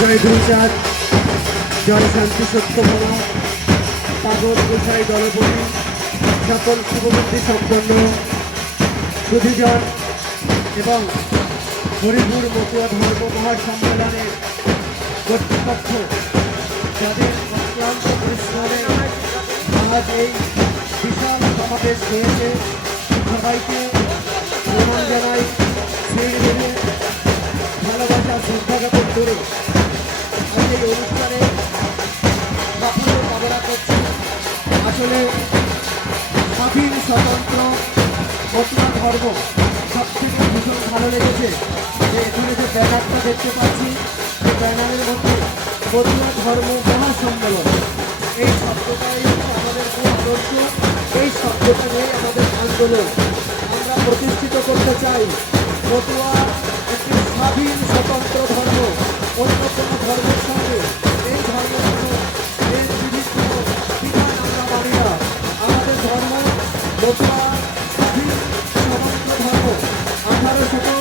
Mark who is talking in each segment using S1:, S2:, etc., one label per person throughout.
S1: জয় গুরুচাঁদ, জয় শান্তি সত্যভরা পাগল গোসাই দলপতি, সকল শুভবুদ্ধি সম্পন্ন, সুধিজন এবং হরিপুর মতুয়া ধর্ম মহাসম্মেলনের কর্তৃপক্ষ যাদের অক্লান্ত পরিশ্রমে আজ এই বিশাল সমাবেশ হয়েছে, সবাইকে ঘোষণা করছে। আসলে স্বাধীন, স্বতন্ত্র ঘটনা ধর্ম সব থেকে ভীষণ ভালো লেগেছে। যে এখানে যে ব্যানারটা দেখতে পাচ্ছি, সেই ব্যানারের মধ্যে বদুয়া ধর্ম মহাসম্মেলন। এই শব্দটাই আমাদের আদর্শ, এই শব্দটা নিয়ে আমাদের আন্দোলন। আমরা প্রতিষ্ঠিত করতে চাই বতুয়া একটি স্বাধীন, স্বতন্ত্র ধর্ম। সমস্ত ধর্ম আপনারা সকল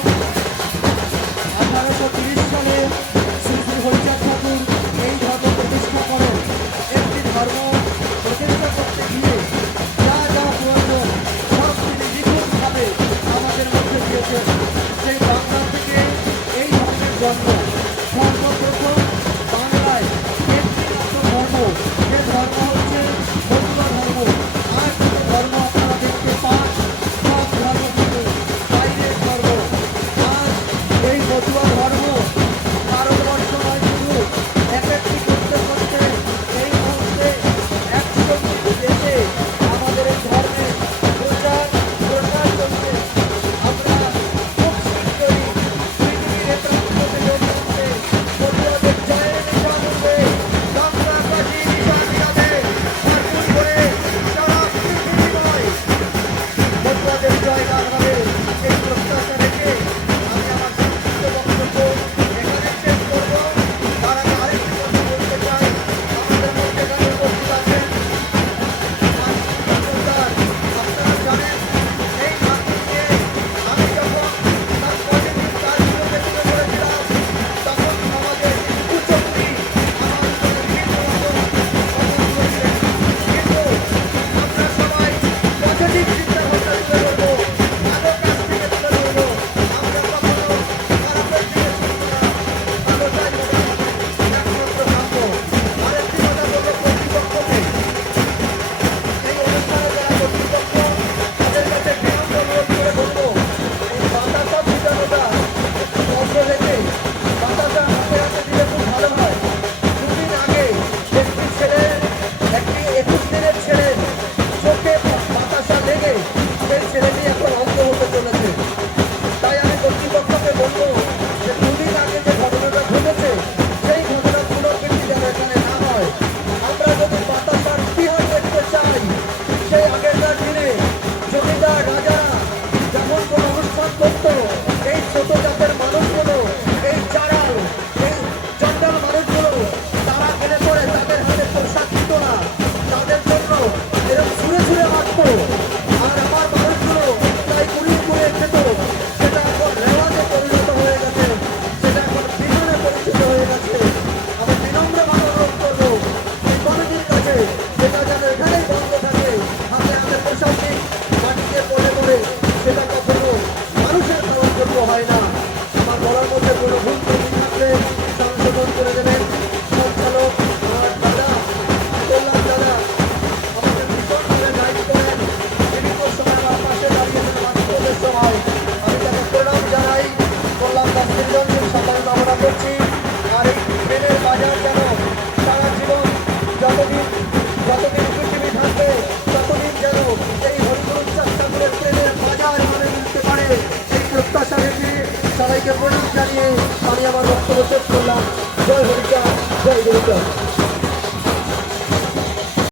S1: しょっ সবাইকে প্রণাম জানিয়ে আমি আমার বক্তব্য শেষ করলাম। জয় হরিচা জয় হরিচা